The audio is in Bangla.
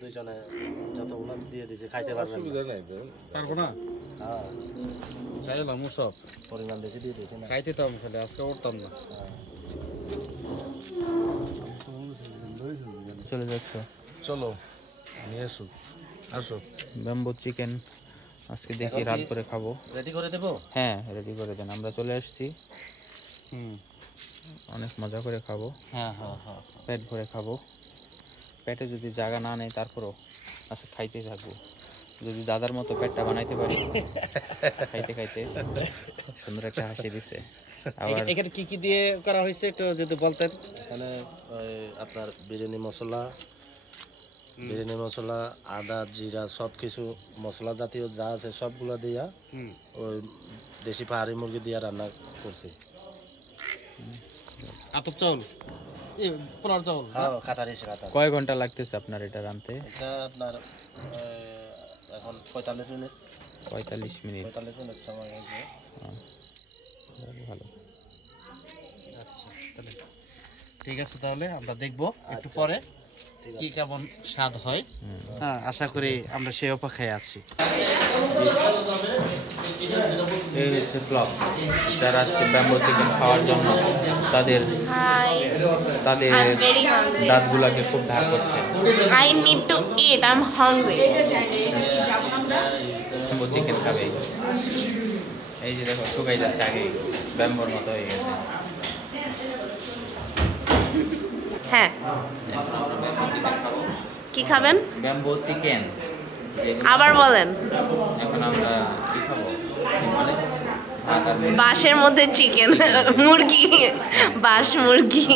দুইজনে যতগুলো দিয়ে দিয়েছে খাইতে পারবেন পারবো না হ্যাঁ চাইলাম সব পরিমাণ বেশি দিয়ে দিয়েছি না খাইতে তো আমি খালি আজকে উঠতাম না চলে যাচ্ছ চলো নিয়ে এসো আসো ব্যাম্বো চিকেন আজকে দেখি রাত করে খাবো। রেডি করে দেবো? হ্যাঁ রেডি করে দেন, আমরা চলে আসছি। অনেক মজা করে খাবো, হ্যাঁ হ্যাঁ হ্যাঁ পেট ভরে খাবো। পেটে যদি জায়গা না নেই তারপরও আচ্ছা খাইতেই থাকবো। যদি দাদার মতো পেটটা বানাইতে পারি খাইতে খাইতে। সুন্দর একটা হাসি দিছে। আবার এখানে কি কি দিয়ে করা হয়েছে একটু যদি বলতেন। এখানে আপনার বিরিয়ানি মশলা, আদা জিরা সব কিছু মশলা জাতীয় যা আছে সবগুলো দিয়া ওই দেশি পাহাড়ি মুরগি দিয়ে রান্না করছি। আতপ চাউল পোলার চাউল হ্যাঁ কাটারি কাটা। কয় ঘন্টা লাগতেছে আপনার এটা রাঁধতে? এটা আপনার এখন 45 মিনিট 45 মিনিট 45 মিনিট সময় হয়েছে। ভালো। আচ্ছা তাহলে ঠিক আছে, তাহলে আমরা দেখবো একটু পরে কি কেমন স্বাদ হয়। হ্যাঁ আশা করি আমরা সেই অপেক্ষায় আছি। এই হচ্ছে ব্লগ, যারা আজকে ব্যাম্বো চিকেন খাওয়ার জন্য তাদের দাঁতগুলাকে খুব ধার করছে। I need to eat. I'm hungry. Bamboo chicken খাবে। এই যে দেখো শুকাই যাচ্ছে, আগেই ব্যাম্বোর মতো হয়ে গেছে। হ্যাঁ কি খাবেন? Bamboo chicken. আবার বলেন। এখন আমরা কি খাবো? বাঁশের মধ্যে চিকেন মুরগি, বাঁশ মুরগি।